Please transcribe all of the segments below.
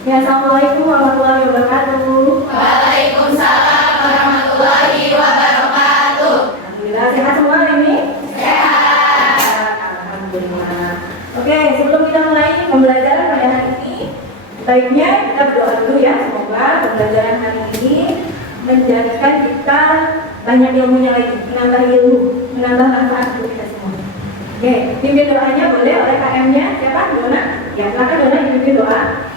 Ya, assalamualaikum warahmatullahi wabarakatuh. Waalaikumsalam warahmatullahi wabarakatuh. Alhamdulillah sehat semua hari ini? Sehat. Alhamdulillah. Oke, sebelum kita mulai pembelajaran pada hari ini, baiknya kita berdoa dulu ya. Semoga pembelajaran hari ini menjadikan kita banyak ilmunya lagi, menambah ilmu, menambah manfaat untuk kita semua. Oke, pimpin doanya boleh oleh KM-nya. Siapa? Dona? Ya, silakan Dona pimpin doa.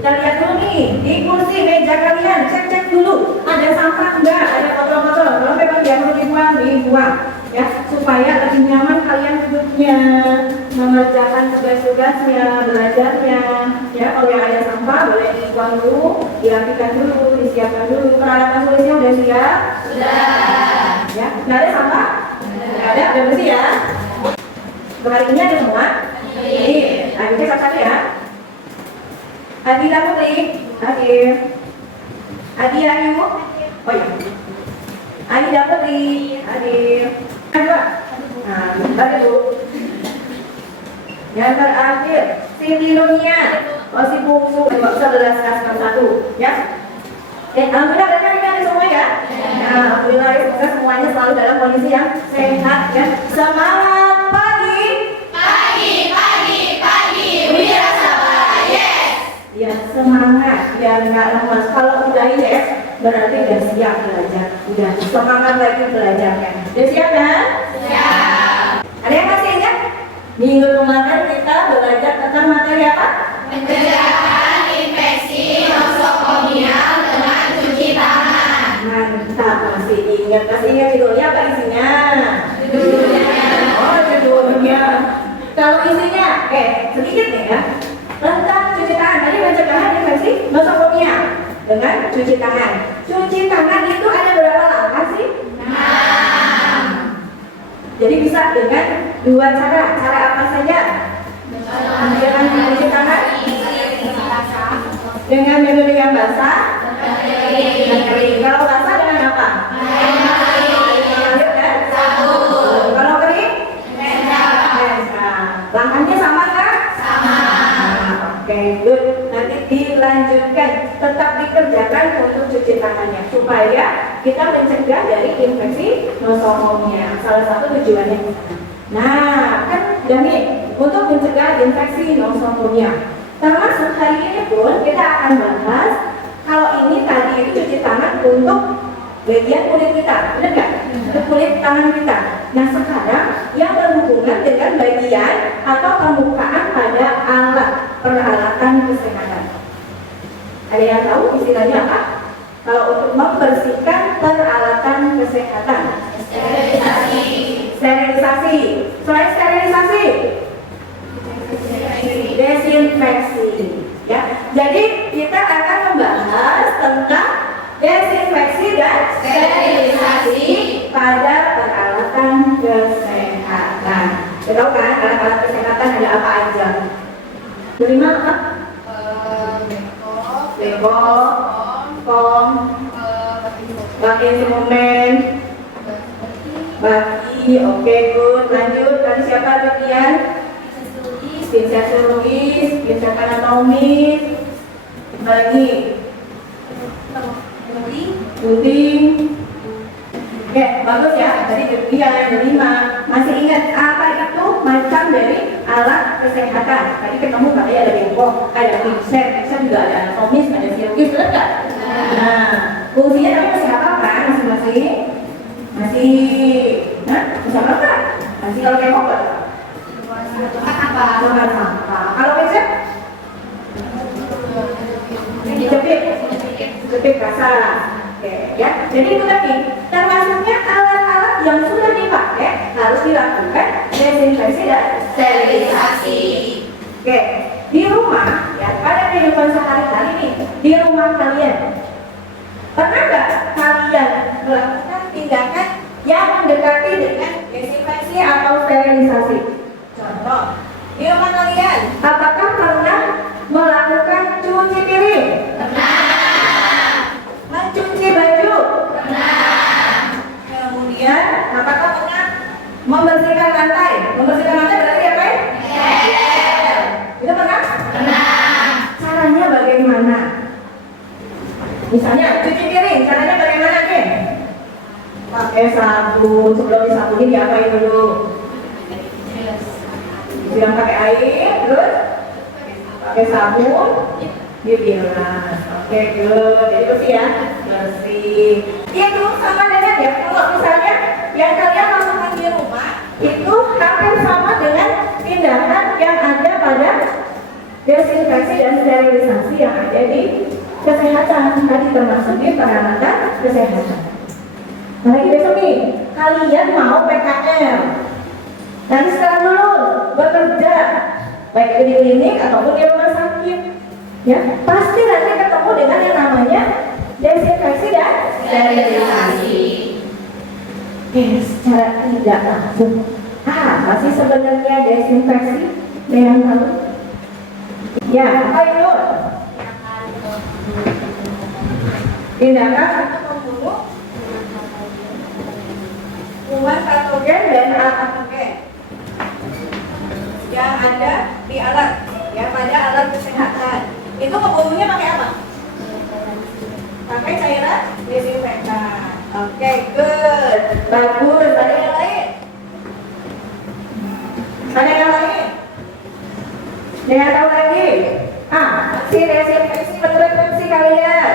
Kita lihat dulu nih, di kursi meja kalian, cek dulu, ada sampah enggak, ada botol-botol, kalau memang dia perlu dibuang, ya, supaya lebih nyaman kalian duduknya, mengerjakan tugas-tugasnya, belajarnya, ya. Kalau yang ada sampah boleh dibuang dulu, dirapikan dulu, disiapkan dulu. Peralatan tulisnya udah siap? Sudah. Ya, nggak ada sampah? Nggak ada, udah bersih ya. Untuk hari ini ada semua? Iya. Nah, ini satu-satu ya. Adi Putri, Adi Ayu, oh ya, Adi Putri, Adi, dua, nah, baru, yang terakhir, Siti Dunia, si bungsu, nggak usah belaskan satu, ya. Alhamdulillah ada semua ya. Nah, alhamdulillah semoga semuanya selalu dalam kondisi yang sehat ya. Semangat pagi. Wira Sabara, yes. Ya semangat, biar nggak lemas. Kalau udah yes, berarti udah siap belajar. Udah semangat lagi belajarnya. Udah siap kan? Siap. Ada yang masih ingat? Minggu kemarin kita belajar tentang materi apa? Pencegahan infeksi nosokomial dengan cuci tangan. Mantap, masih ingat judulnya apa isinya? Judulnya. Oh, judulnya. Kalau isinya, sedikit nih ya. Tentang cuci tangan, tadi pencegahan infeksi nosokomial dengan cuci tangan. Cuci tangan itu ada berapa langkah sih? 6. Jadi bisa dengan dua cara. Cara apa saja? Dengan mencuci tangan dengan metode yang basah dan kering. Kalau basah dengan apa? Air dan sabun. Kalau kering? Langkahnya sama kan? Sama. Oke, good. Nanti dilanjutkan, tetap dikerjakan untuk cuci tangannya supaya kita mencegah dari infeksi nosokomial. Salah satu tujuannya. Nah, kan udah nih untuk mencegah infeksi nosokomial. Termasuk hari ini pun kita akan bahas kalau ini tadi itu cuci tangan untuk bagian kulit kita, benar nggak? Untuk kulit tangan kita. Nah sekarang yang berhubungan dengan bagian atau permukaan pada alat peralatan kesehatan. Ada yang tahu istilahnya apa? Kalau untuk membersihkan peralatan kesehatan, sterilisasi. Selain sterilisasi, desinfeksi. Ya, jadi kita akan membahas tentang desinfeksi dan Sterilisasi pada peralatan kesehatan. Kita tahu kan alat-alat kesehatan ada apa aja? Kelima apa? Beko, kom, pakai momen, baki, oke good. Lanjut, tadi siapa bagian? Spesialis, spesial anatomis, lagi puting. Oke, bagus ya. Tadi dia yang kelima. Masih ingat apa itu macam dari alat kesehatan? Tadi ketemu katanya ada bengkok, ada pincet juga ada anatomis, ada chirurgis, betul nggak? Nah, fungsinya tapi masih apa kan? Masing-masing masih, masih apa kan? Masih kalau bengkok nggak? Tempat sampah. Kalau pincet? Jepit kasar. Oke, ya. Jadi itu tadi termasuknya alat-alat yang sudah dipakai harus dilakukan desinfeksi dan sterilisasi. Oke, di rumah ya pada kehidupan sehari-hari nih di rumah kalian pernah nggak kalian melakukan tindakan yang mendekati dengan desinfeksi atau sterilisasi? Contoh, di rumah kalian apakah pernah melakukan cuci piring? Pernah. Mencuci baju? Pernah. Membersihkan lantai. Membersihkan lantai berarti apa ya? Itu pernah? Caranya bagaimana? Misalnya cuci piring, caranya bagaimana Ken? Pakai sabun, sebelum disabunin diapain dulu? Siram pakai air, terus pakai sabun, dibilas. Oke, good. Jadi bersih ya, bersih. Itu sama dengan ya, kalau misalnya yang kalian lakukan di rumah itu hampir sama dengan tindakan yang ada pada desinfeksi dan sterilisasi yang ada di kesehatan tadi, termasuk di peralatan kesehatan. Nah, lagi besok nih, kalian mau PKL. Nanti sekarang dulu bekerja, baik di klinik ataupun di rumah sakit, ya pasti nanti ketemu dengan yang namanya desinfeksi dan Sterilisasi. secara tidak langsung. Apa sih sebenarnya desinfeksi? Ada yang tahu? Ya, apa itu? Tindakan untuk membunuh kuman patogen dan apatogen yang ada di alat, ya pada alat kesehatan. Itu membunuhnya pakai apa? Pakai cairan desinfektan. Oke, good, bagus. Ada yang lain? Ada yang lain? Ada yang tahu lagi? Si desinfeksi menurut fungsi kalian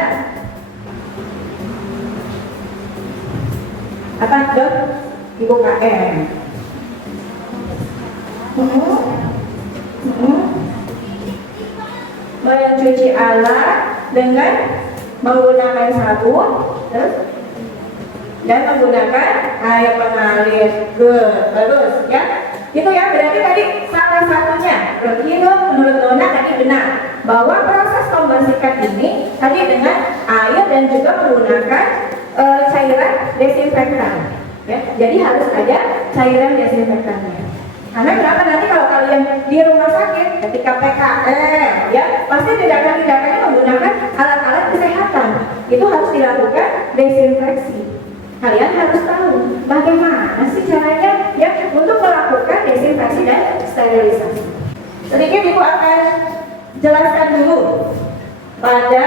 apa dok? Ibu KM. Mencuci alat dengan menggunakan sabun, terus dan menggunakan air mengalir. Good, bagus ya. Itu ya, berarti tadi salah satunya menurut Nona tadi benar bahwa proses membersihkan ini tadi dengan air dan juga menggunakan cairan desinfektan. Ya, jadi harus ada cairan desinfektannya. Karena kenapa nanti kalau kalian di rumah sakit ketika PKL, ya pasti tindakan-tindakannya menggunakan alat-alat kesehatan. Itu harus dilakukan desinfeksi. Kalian harus tahu bagaimana sih caranya ya untuk melakukan desinfeksi dan sterilisasi. Sedikit Ibu akan jelaskan dulu pada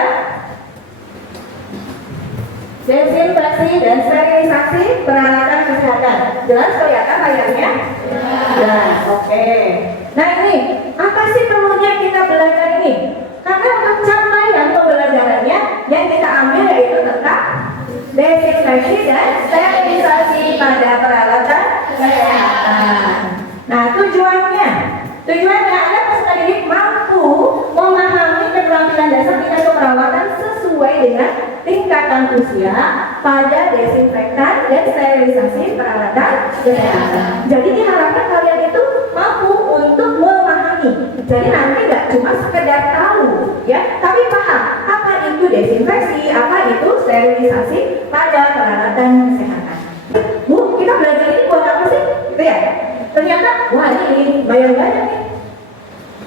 desinfeksi dan sterilisasi peralatan kesehatan. Jelas kelihatan layarnya? Jelas, oke. Nah ini, apa sih perlunya kita belajar ini? Karena untuk capaian pembelajarannya yang kita ambil yaitu tentang desinfeksi dan sterilisasi pada peralatan kesehatan. Nah tujuannya adalah peserta didik mampu memahami keterampilan dasar tingkat keperawatan sesuai dengan tingkatan usia pada desinfektan dan sterilisasi peralatan kesehatan. Jadi diharapkan kalian itu mampu untuk memahami. Jadi nanti nggak cuma sekedar tahu, ya, tapi paham apa itu desinfeksi, apa itu sterilisasi pada peralatan kesehatan. Bu, kita belajar ini buat apa sih? Gitu ya. Ternyata, wah ini banyak nih.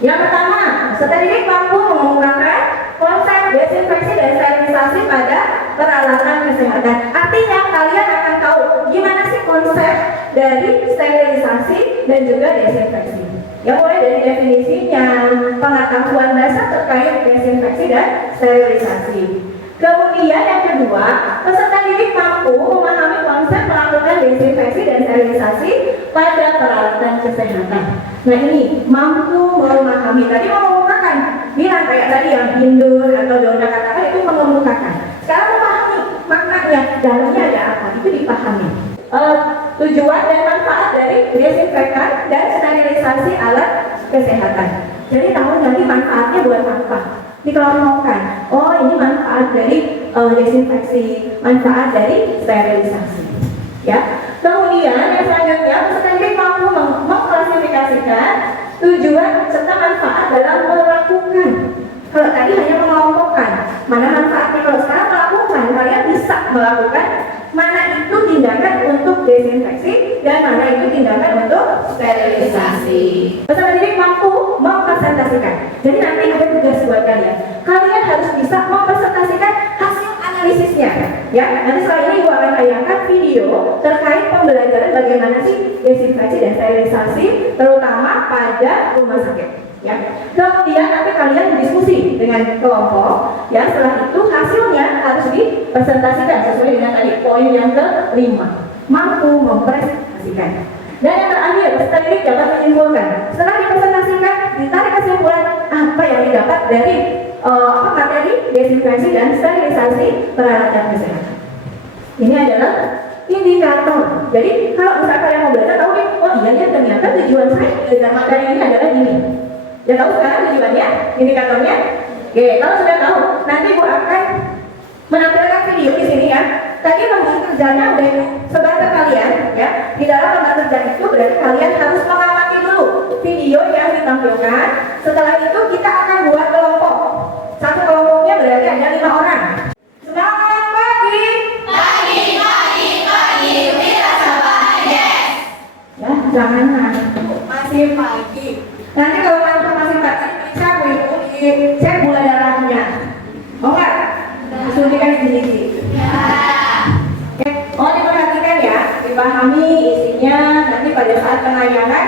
Yang pertama, peserta didik mampu menggunakan konsep desinfeksi dan sterilisasi pada peralatan kesehatan. Artinya kalian akan tahu gimana sih konsep dari sterilisasi dan juga desinfeksi. Yang mulai dari definisinya, pengetahuan dasar terkait desinfeksi dan sterilisasi. Kemudian yang kedua, peserta didik mampu memahami konsep melakukan desinfeksi dan sterilisasi pada peralatan kesehatan. Nah ini mampu memahami. Tadi mengemukakan, bilang kayak tadi yang Hindur atau Dona katakan itu mengemukakan. Sekarang memahami maknanya, dalamnya ada apa, itu dipahami. Tujuan dan manfaat dari desinfektan dan sterilisasi alat kesehatan. Jadi tahu nanti manfaatnya buat apa? Dikelompokkan. Oh ini manfaat dari desinfeksi, manfaat dari sterilisasi. Ya. Kemudian yang selanjutnya peserta didik mampu mengklasifikasikan tujuan serta manfaat dalam melakukan. Kalau tadi hanya mengelompokkan, mana manfaatnya? Kalau sekarang melakukan, kalian bisa melakukan mana itu tindakan untuk desinfeksi dan mana itu tindakan untuk sterilisasi. Peserta didik mampu mempresentasikan. Jadi nanti ada tugas buat kalian. Kalian harus bisa mempresentasikan hasil analisisnya. Ya, nanti setelah ini Ibu akan tayangkan video video terkait pembelajaran bagaimana sih desinfeksi dan sterilisasi terutama pada rumah sakit. Ya. Kemudian nanti kalian diskusi dengan kelompok. Ya, setelah itu hasilnya harus dipresentasikan sesuai dengan tadi poin yang kelima, mampu mempresentasikan. Dan yang terakhir, strategi dapat menyimpulkan. Setelah dipresentasikan, ditarik kesimpulan apa yang didapat dari materi desinfeksi dan sterilisasi peralatan kesehatan. Ini adalah indikator. Jadi kalau misalkan kalian mau belajar, tahu nih, oh iya ya ternyata tujuan saya belajar materi ini adalah ini. Ya tahu sekarang tujuannya, indikatornya. Oke, kalau sudah tahu, nanti Bu akan menampilkan video di sini ya. Tadi lembar kerjanya udah sebar ke kalian ya. Di dalam lembar kerja itu berarti kalian harus mengamati dulu video yang ditampilkan. Setelah itu kita akan buat kelompok. Satu kelompoknya berarti ada 5 orang. Selamat pagi. Pagi, wira sabah, yes. Ya, jangan ngantuk, masih pagi. Nanti kalau ngantuk masih pagi, cek cek gula darahnya. Oh enggak? Suntikan gigi. Oh, diperhatikan ya, dipahami isinya. Nanti pada saat penayangan,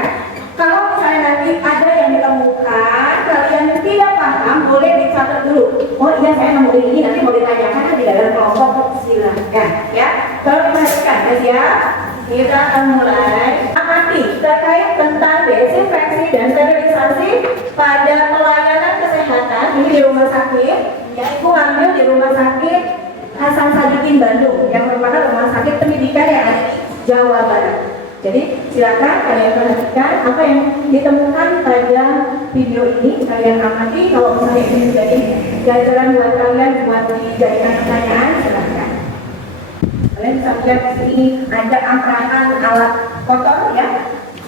kalau misalnya nanti ada yang ditemukan kalian tidak paham, boleh dicatat dulu. Oh iya, saya nemu ini, nanti mau ditanyakan di dalam kelompok, silakan ya. Kalau diperhatikan ya, kita akan mulai amati terkait tentang desinfeksi dan sterilisasi pada pelayanan kesehatan ini di rumah sakit. Ya, Ibu ambil di rumah sakit Hasan Sadikin Bandung yang merupakan rumah sakit pendidikan yang ada di Jawa Barat. Jadi silakan kalian perhatikan apa yang ditemukan pada video ini, kalian amati. Kalau misalnya ini menjadi jajaran buat kalian buat dijadikan pertanyaan, silakan. Kalian bisa lihat di sini ada angkatan alat kotor ya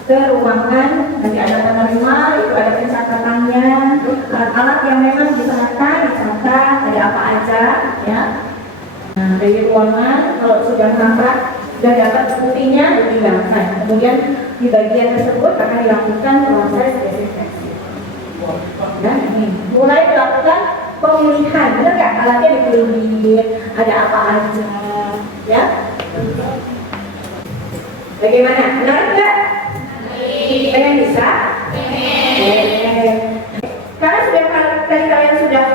ke ruangan. Nanti ada penerima, itu ada pencatatannya, alat-alat yang memang diserahkan, dicatat ada apa aja ya. Nah, dari ruangan kalau sudah nampak dan dapat buktinya dihilangkan. Kemudian di bagian tersebut akan dilakukan proses desinfeksi. Dan ini mulai dilakukan pemilihan, benar nggak? Alatnya dipilih, ada apa aja, ya? Bagaimana? Benar nggak? Pengen bisa? Karena tadi kalian sudah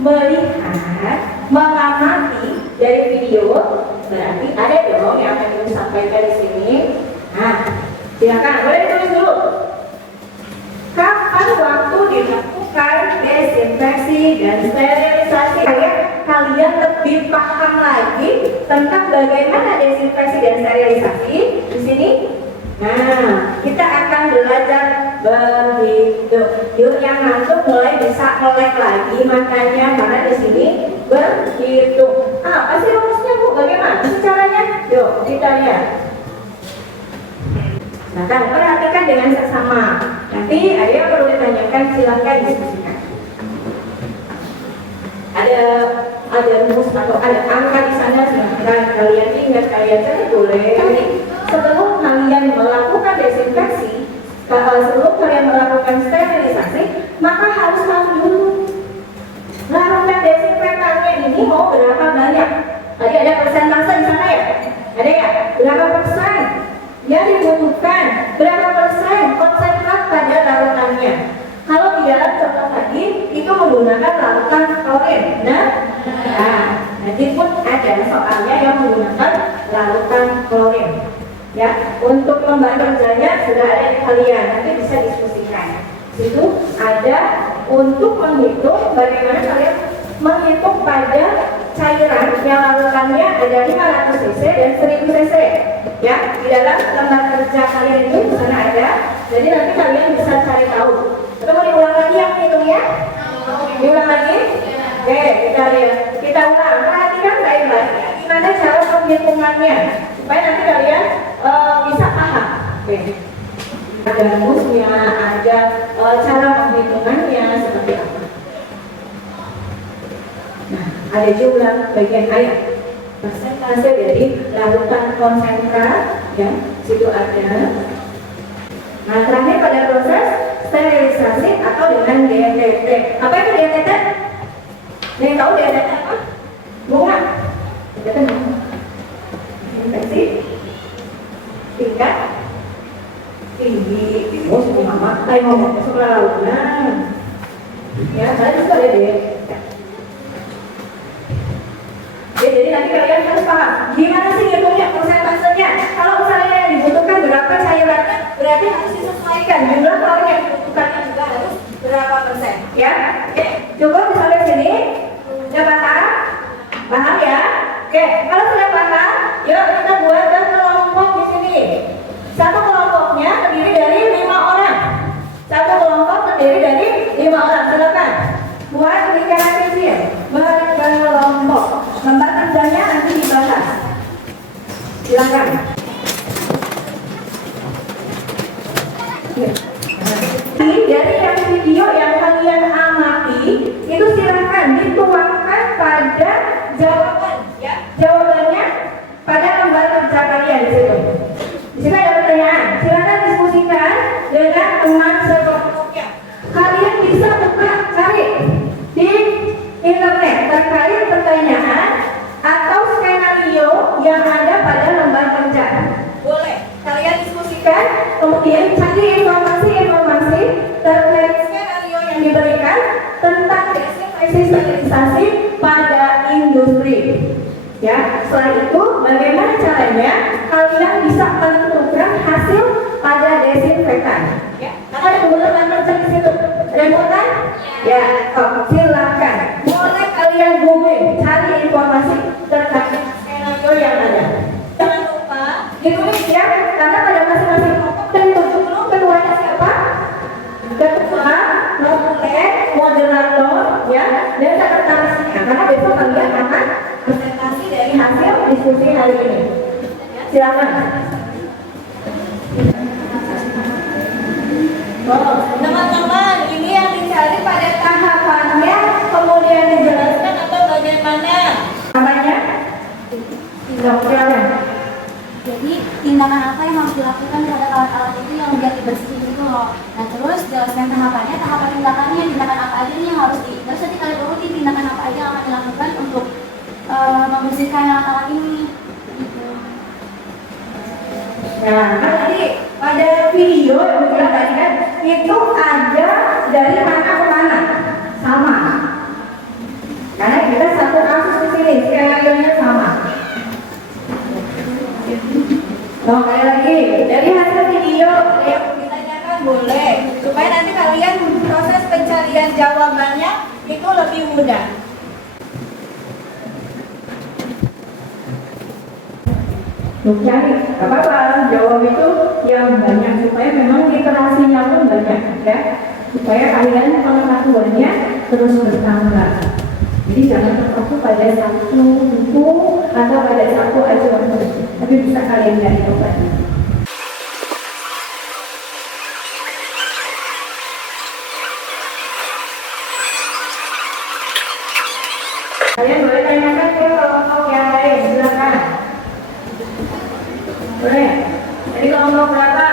melihat, mengamati dari video, berarti ada dong yang akan disampaikan di sini. Nah, silakan boleh ditulis dulu. Kapan waktu dilakukan desinfeksi dan sterilisasi? Kalian lebih paham lagi tentang bagaimana desinfeksi dan sterilisasi di sini. Nah, kita akan belajar berhitung. Yuk yang ngantuk mulai bisa melek lagi matanya karena di sini berhitung. Apa sih rumusnya Bu? Bagaimana sih caranya? Yuk kita lihat. Nah, perhatikan dengan seksama. Nanti ada yang perlu ditanyakan, silakan diskusikan. Ada rumus atau ada angka di sana, silakan kalian ingat, kalian cari boleh. Nanti sebelum kalian melakukan desinfeksi, sebelum kalian melakukan sterilisasi, maka harus tahu dulu larutan desinfektannya ini mau berapa banyak. Tadi ada persentase di sana ya? Ada ya? Berapa persen yang dibutuhkan? Berapa persen konsentrat pada larutannya? Kalau di dalam contoh tadi itu menggunakan larutan klorin, nah, nanti pun ada soalnya yang menggunakan larutan klorin. Ya, untuk lembar kerjanya sudah ada di kalian, nanti bisa diskusikan. Situ ada untuk menghitung bagaimana kalian menghitung pada cairan yang larutannya ada 500 cc dan 1000 cc. Ya, di dalam lembar kerja kalian itu di sana ada. Jadi nanti kalian bisa cari tahu. Kita mau diulang lagi yang hitungnya? Diulang lagi? Oke, kita lihat. Kita ulang. Perhatikan baik-baik. Gimana cara penghitungannya supaya nanti kalian bisa paham. Oke. Ada rumusnya, ada cara penghitungannya seperti apa. Nah, ada jumlah bagian air, persentase dari larutan konsentrat, ya, situ ada. Nah, terakhir pada proses sterilisasi atau dengan DTT. Apa itu DTT? Ada yang tahu DTT apa? Bunga? DTT apa? Infeksi tingkat tinggi. Oh, semua mama, ngomong sekolah launan. Ya, kalian bisa lihat deh. Ya, jadi nanti kalian harus paham gimana sih ngitungnya persentasenya. Kalau misalnya yang dibutuhkan berapa cairannya, berarti harus disesuaikan jumlah kalori yang dibutuhkannya juga harus berapa persen. Ya, oke, cukup sampai sini. Sudah paham? Paham ya? Oke, kalau sudah paham, yuk kita buat kelompok di sini. Satu kelompoknya terdiri dari 5 orang. Satu kelompok terdiri dari 5 orang. Silakan buat pemikiran kecil berkelompok. Lembar kerjanya nanti dibahas. Silakan. Dari yang video yang kalian amati itu silakan dituangkan pada jawaban, ya. Jawabannya pada lembar kerja kalian di situ. Di sini ada pertanyaan. Silakan diskusikan dengan teman sekelompoknya. Kalian bisa buka cari di internet terkait pertanyaan atau skenario yang ada pada lembar kerja. Boleh kalian diskusikan, kemudian cari informasi terkait skenario yang diberikan tentang desinfeksi sterilisasi pada industri. Ya, setelah itu bagaimana caranya kalian bisa menentukan hasil pada desinfektan? Ya, ada kebetulan kerja di situ. Remotan? Ya, silakan. Boleh kalian googling, cari informasi terkait skenario yang ada. Jangan lupa ditulis ya, karena pada masing-masing kelompok tentu dulu ketuanya siapa? Ketua, moderator, ya, dan sekretarisnya. Karena besok kalian akan presentasi dari hasil diskusi hari ini. Silakan. Teman-teman, ini yang dicari pada tahapannya, kemudian dijelaskan atau bagaimana? Namanya? Silakan. Jadi tindakan apa yang harus dilakukan pada alat-alat itu yang biar dibersihin itu loh. Nah terus jelaskan tahapan tindakannya, tindakan apa aja nih yang harus terus nanti kalian urutin tindakan apa aja yang akan dilakukan untuk membersihkan alat-alat ini. Gitu. Nah, kan tadi pada video yang bilang tadi kan itu ada dari mana ke mana sama. Karena kita satu kasus di sini, skenario-nya sama. Oh, sekali lagi, dari hasil video yang ditanyakan boleh, supaya nanti kalian proses pencarian jawabannya itu lebih mudah. Mencari apa-apa, jawab itu yang banyak supaya memang literasinya pun banyak, ya. Supaya kalian pengetahuannya terus bertambah. Jadi jangan terpaku pada satu buku atau pada satu acuan, tapi bisa kalian cari obatnya. Kalian boleh tanyakan ke kelompok yang lain, silakan. Boleh. Dari kelompok berapa?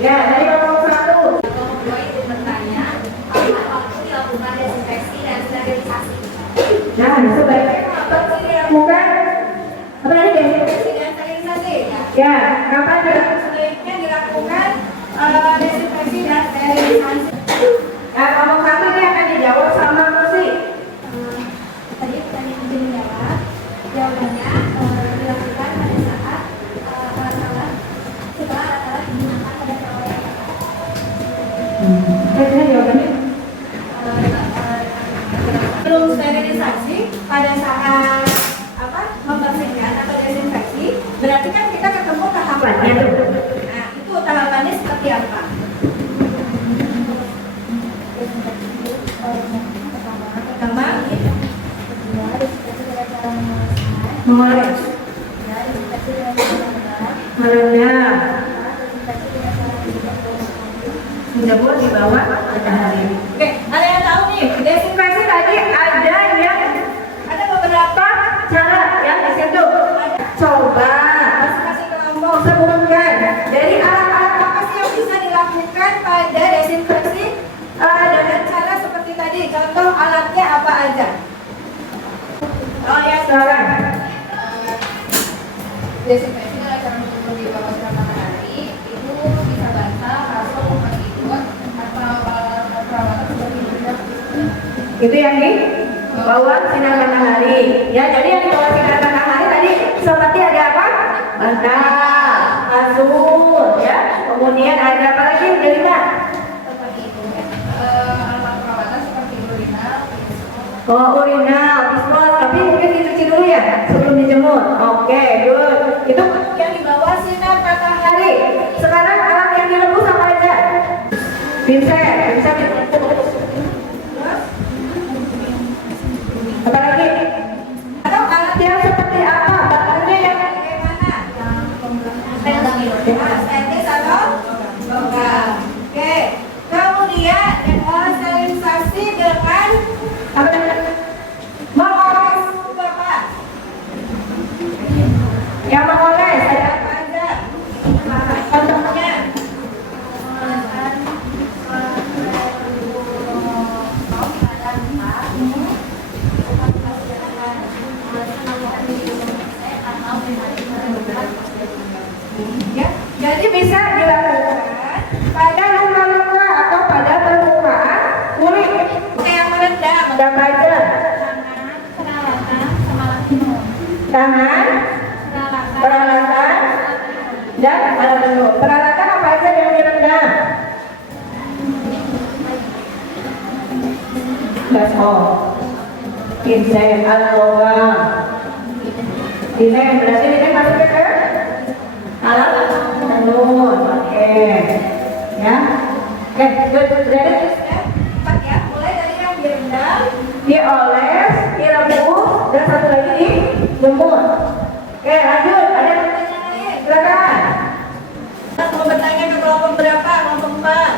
Ya, dari kelompok 1. Kelompok 2 itu bertanya, apakah waktu dilakukan desinfeksi dan sterilisasi? Nah, sebaiknya kapan sih dilakukan? Apa tadi desinfeksi dan sterilisasi? Ya, kapan sebaiknya dilakukan desinfeksi dan sterilisasi? Nah, kelompok 1 ini akan dijawab sama Kursi. Tadi pertanyaan itu dijawab. Jawabannya dilakukan pada saat alat-alat setelah alat-alat digunakan pada perawatan. Saya jawabannya belum sterilisasi pada saat apa membersihkan atau desinfeksi, berarti kan kita ketemu tahapannya tuh. Nah, itu tahapannya seperti apa? Pertama, mengoles, merendam, menjemur di bawah matahari. Oke, ada yang tahu nih desinfeksi tadi ada beberapa cara yang di situ. Coba masing-masing kelompok sebutkan dari alat-alat apa sih yang bisa dilakukan pada desinfeksi dengan cara seperti tadi. Contoh alatnya apa aja? Oh ya, sekarang Desinfeksi adalah cara menjemur di bawah Itu yang di bawah sinar matahari. Ya, jadi yang di bawah sinar matahari tadi seperti ada apa? Bantal, kasur, ya. Kemudian ada apa lagi? Jelita? Alat perawatan seperti urinal. Oh, urinal, dispos, tapi mungkin dicuci dulu ya sebelum dijemur. Oke, good. Itu yang di bawah sinar matahari. Sekarang alat yang direbus apa aja? Vincent. Apa lagi? Atau alat yang seperti apa? Bahannya yang bagaimana? Estetis atau logam. Oke. Kemudian sterilisasi dengan Apa? mengoles juga Pak. Yang mengoles ada Apa aja? contohnya? Ya, jadi bisa dilakukan pada luka-luka atau pada permukaan kulit. Yang merendam. Apa aja? Peralatan sama alat minum. Tangan, peralatan, dan alat minum. Peralatan apa aja yang direndam? That's all. Insect, alkohol. Insect berarti ini masuk ke alat tenun. Oke. Ya. Oke, good. Jadi Empat ya. Mulai dari yang direndam. dioles, direbus, dan satu lagi dijemur. Oke, lanjut. Ada pertanyaan lain? Silakan. Mau bertanya ke kelompok berapa? Kelompok 4.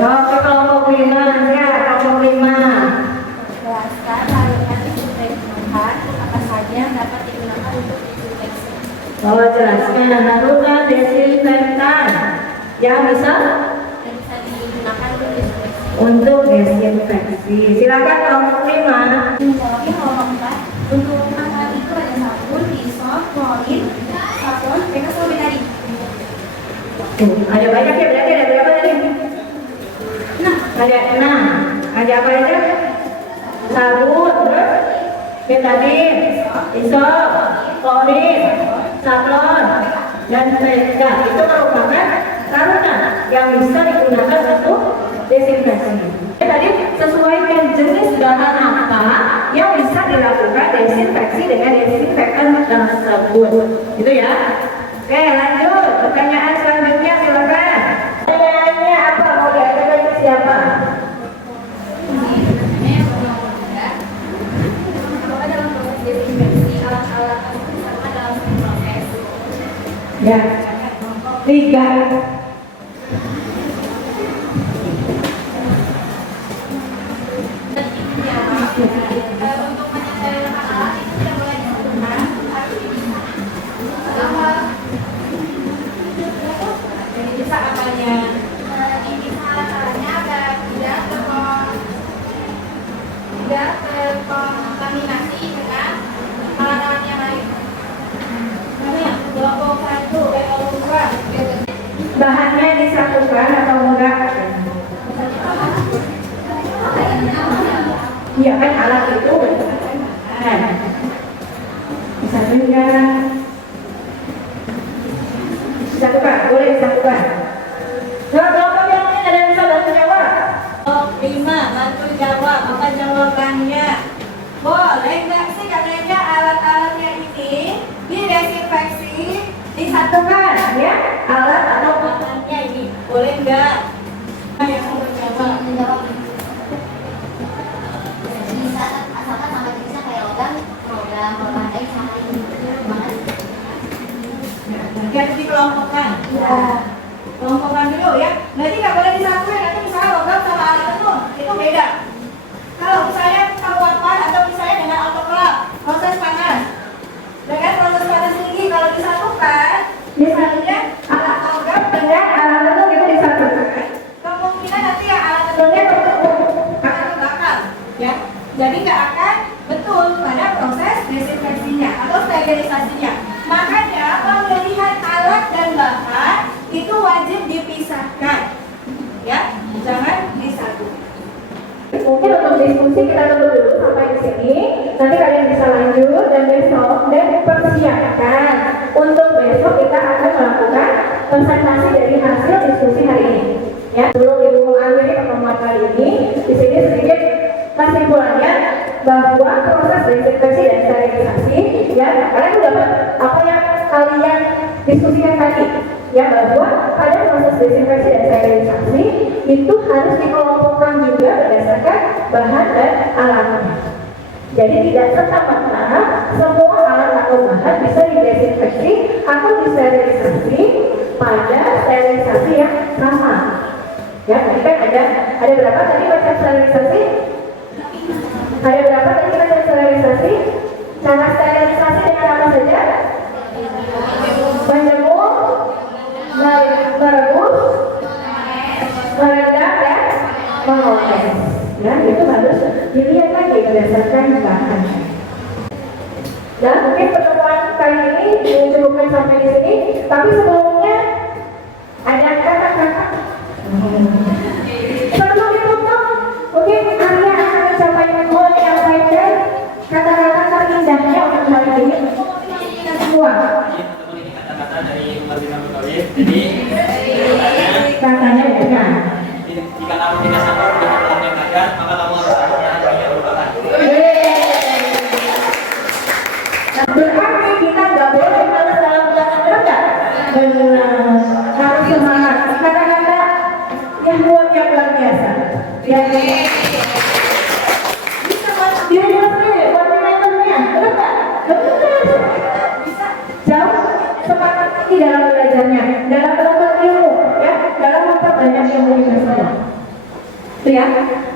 Oke, kelompok 5 ya, kelompok 5. Jelaskan larutan disinfektan apa saja yang dapat digunakan untuk disinfeksi. Oh, jelaskan larutan desinfektan yang bisa Yang bisa digunakan untuk disinfeksi. untuk desinfeksi. Silakan kelompok 5. Menjawabnya kelompok 4. Untuk alat itu ada sabun, disol, klorin, sabun, mereka semua tadi. Tuh, ada banyak ya, berarti ada berapa tadi? Nah, Ada 6. Ada apa aja? Sabun, terus betadin, isop, klorin, sablon, dan mereka itu merupakan larutan yang bisa digunakan untuk desinfeksi. Tadi sesuaikan jenis bahan apa yang bisa dilakukan desinfeksi dengan desinfektan tersebut. Itu ya. Oke, lanjut. Pertanyaan selanjutnya silakan. Pertanyaannya apa? Mau diajarkan ke siapa? apakah dalam proses desinfeksi alat-alat tersebut sama dalam proses? Ya. 3. Untuk menyelesaikan alat itu tidak boleh disebutkan harus dipisah. Sama Jadi bisa apanya? dipisah alat-alatnya agar tidak terkontaminasi dengan alat-alat yang lain. Mana ya? Kelompok 1, kelompok 2. Bahannya disatukan atau enggak? Iya kan, alat itu bahan. Disatukan. Disatukan, boleh disatukan. Nah, kelompok yang lain ada yang bisa bantu jawab? Kelompok 5, bantu jawab. Apa jawabannya? Boleh nggak sih katanya alat-alatnya ini didesinfeksi, Disatukan, ya, alat atau bahannya ini? Boleh nggak? Yang mau menjawab. Menjawab bisa asalkan sama jenisnya kayak logam, baik sama ini. Nanti harus dikelompokkan. Iya. Kelompokkan dulu ya. Berarti nggak boleh disatuin. Nanti misalnya logam sama alat tenun itu beda. Kalau misalnya penguapan atau misalnya dengan autoklaf, proses panas. Dengan proses panas tinggi kalau disatukan, misalnya alat logam dengan alat tenun itu disatukan. kemungkinan nanti yang alat tenunnya akan terbakar, ya. Jadi nggak akan betul pada proses desinfeksinya atau sterilisasinya. Makanya pemilihan alat dan bahan itu wajib dipisahkan, ya, jangan disatukan. mungkin untuk diskusi kita tutup dulu sampai di sini. Nanti kalian bisa lanjut dan besok dan persiapkan untuk besok kita akan melakukan presentasi dari hasil diskusi hari ini. Ya, sebelum ibu mengakhiri pertemuan kali ini, di sini sedikit kesimpulannya bahwa proses desinfeksi dan sterilisasi, ya, kalian dapat apa yang kalian diskusikan tadi, ya, bahwa pada proses desinfeksi dan sterilisasi itu harus dikelompokkan juga berdasarkan bahan dan alatnya. Jadi tidak serta-merta semua alat atau bahan bisa didesinfeksi atau disterilisasi pada sterilisasi yang sama. Ya, tadi kan ada berapa tadi macam sterilisasi? Ada berapa tadi macam sterilisasi? Cara sterilisasi dengan apa saja? Menjemur, merebus, merendam dan mengoles. Ya, itu harus dilihat lagi berdasarkan bahan. Nah, mungkin pertemuan kali ini dicukupkan sampai di sini. Tapi sebelumnya ada kata-kata. Sebelum ditutup, mungkin Arya akan menyampaikan kata-kata terindahnya untuk hari ini. Semua. Kata-kata dari Martina Betawi. Jadi Katanya benar. jika kamu tidak sabar dengan orang yang ada, maka kamu harus sabar dengan orang yang merupakan. Berarti kita nggak boleh malas dalam menjalankan kerja. Benar, harus semangat. Kata-kata yang luar biasa. Ya. Bisa masuk di rumah saya, koordinatornya, benar nggak? Benar. Bisa jauh semangat ini dalam belajarnya, dalam melakukan ilmu, ya, dalam memperbanyak ilmu kita semua. Itu ya.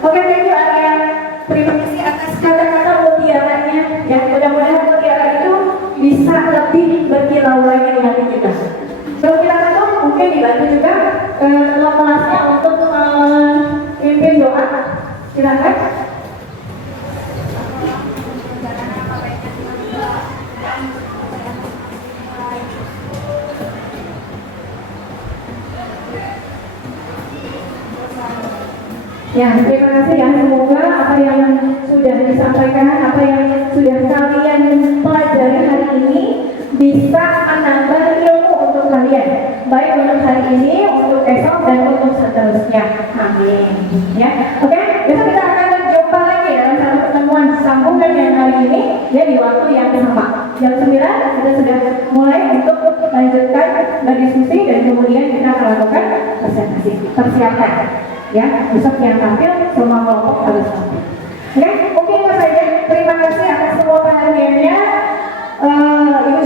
Oke, thank you Arya. Terima kasih atas kata-kata mutiaranya. Ya, mudah-mudahan mutiara itu bisa lebih berkilau lagi di hati kita. Kalau kita tutup, mungkin dibantu juga ketua kelasnya untuk memimpin doa. Silakan. Ya, terima kasih ya. Semoga apa yang sudah disampaikan, apa yang sudah kalian pelajari hari ini bisa menambah ilmu untuk kalian, baik untuk hari ini, untuk esok, dan untuk seterusnya. Amin. Ya, oke. Besok kita akan berjumpa lagi dalam satu pertemuan sambungan yang hari ini, ya, di waktu yang sama. Jam 9 kita sudah mulai untuk melanjutkan berdiskusi dan kemudian kita akan lakukan presentasi. Persiapkan. Ya, besok yang tampil semua kelompok harus tampil. Oke, mungkin itu saja. Terima kasih atas semua perhatiannya. Ibu